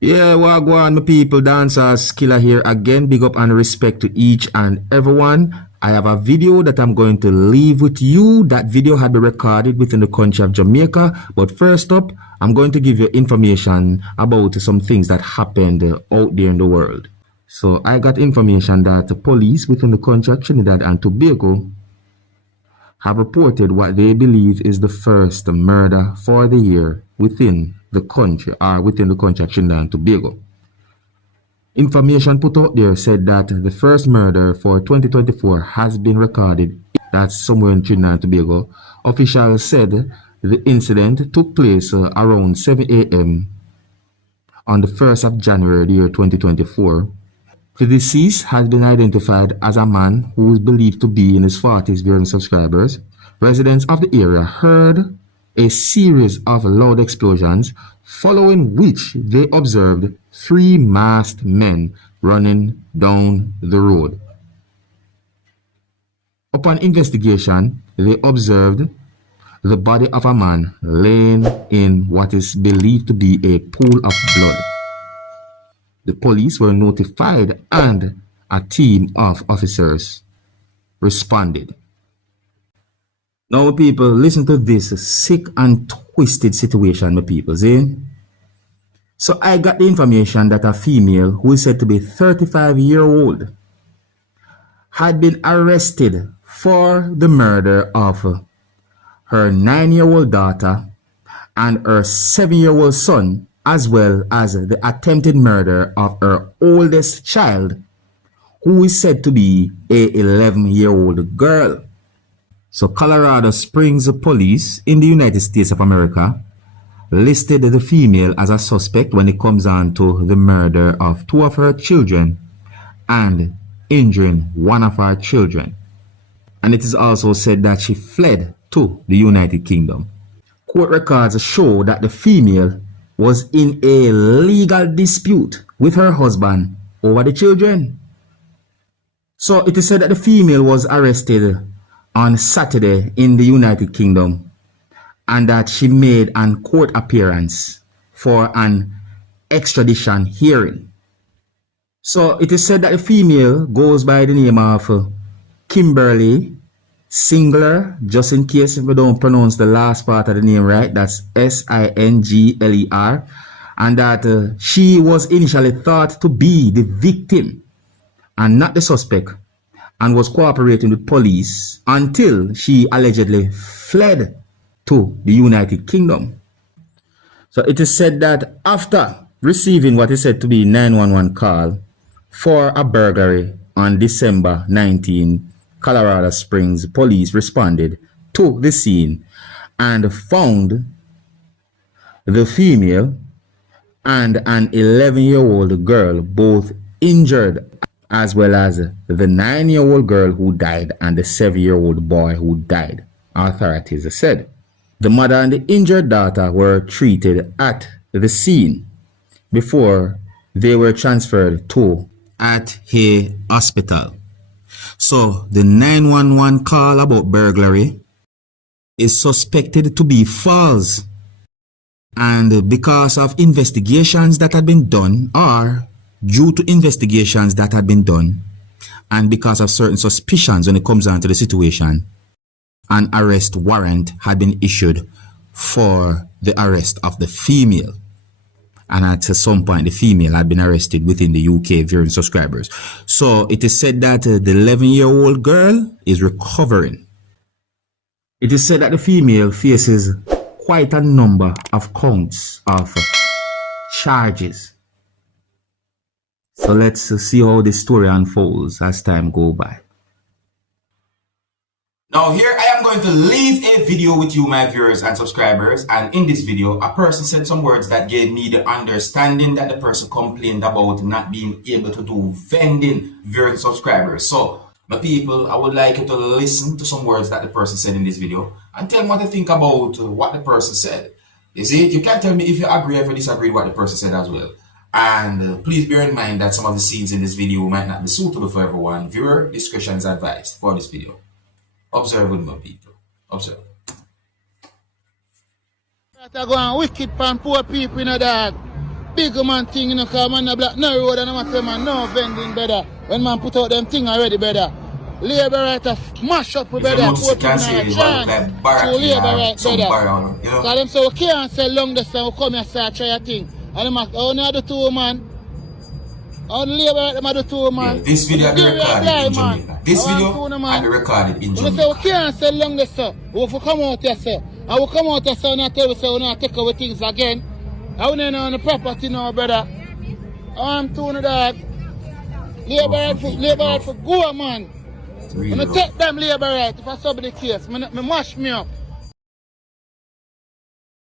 Yeah, wagwan, my people, Dancehall skilla here again. Big up and respect to each and everyone. I have a video that I'm going to leave with you. That video had been recorded within the country of Jamaica. But first up, I'm going to give you information about some things that happened out there in the world. So I got information that the police within the country of Trinidad and Tobago have reported what they believe is the first murder for the year within the country of Trinidad and Tobago. Information put out there said that the first murder for 2024 has been recorded. That's somewhere in Trinidad and Tobago. Officials said the incident took place around 7 a.m. on the 1st of January, the year 2024. The deceased has been identified as a man who is believed to be in his 40s viewing subscribers. Residents of the area heard a series of loud explosions, following which they observed three masked men running down the road. Upon investigation, they observed the body of a man laying in what is believed to be a pool of blood. The police were notified and a team of officers responded. Now, my people, listen to this sick and twisted situation, my people, see? So I got the information that a female who is said to be 35-year-old had been arrested for the murder of her 9-year-old daughter and her 7-year-old son, as well as the attempted murder of her oldest child, who is said to be a 11-year-old girl. So Colorado Springs Police in the United States of America listed the female as a suspect when it comes on to the murder of 2 of her children and injuring 1 of her children. And it is also said that she fled to the United Kingdom. Court records show that the female was in a legal dispute with her husband over the children. So it is said that the female was arrested on Saturday in the United Kingdom and that she made an court appearance for an extradition hearing. So it is said that the female goes by the name of Kimberly Singler, just in case if we don't pronounce the last part of the name right, that's Singler, and that she was initially thought to be the victim and not the suspect, and was cooperating with police until she allegedly fled to the United Kingdom. So it is said that after receiving what is said to be 911 call for a burglary on December 19, Colorado Springs police responded to the scene and found the female and an 11-year-old girl both injured, as well as the 9-year-old girl who died and the 7-year-old boy who died, authorities said. The mother and the injured daughter were treated at the scene before they were transferred to at a hospital. So the 911 call about burglary is suspected to be false, and because of investigations that had been done, or due to investigations that had been done, and because of certain suspicions when it comes down to the situation, an arrest warrant had been issued for the arrest of the female. And at some point, the female had been arrested within the UK viewing subscribers. So it is said that the 11-year-old girl is recovering. It is said that the female faces quite a number of counts of charges. So let's see how this story unfolds as time goes by. Now here I am going to leave a video with you, my viewers and subscribers, and in this video a person said some words that gave me the understanding that the person complained about not being able to do vending viewers subscribers. So my people, I would like you to listen to some words that the person said in this video and tell me what you think about what the person said. You see, you can tell me if you agree or disagree with what the person said as well. And please bear in mind that some of the scenes in this video might not be suitable for everyone. Viewer discretion is advised for this video. Observe with my people. Observe. That are going wicked pan poor people, you know that. big man thing, you know, because man a block no road and I'm say man no vending, brother. When man put out them thing already, brother. Labor right to mash up, brother. Put in a chance to labor right, brother. Because them say we can't sell long this time, we come here and say try a thing. And them only do two, man. Only labor right, them do two, man. Yeah, this video I recorded in Jamaica. This video I recorded in Jamaica. We say we can't sell long this time. We have to come out here, sir. And we come out here, sir, and I tell you, sir, we not take away things again. I don't know on the property now, brother. I'm doing that. Labor right for go, man. I'm going to take them labor right if I sub the case. I mash me up.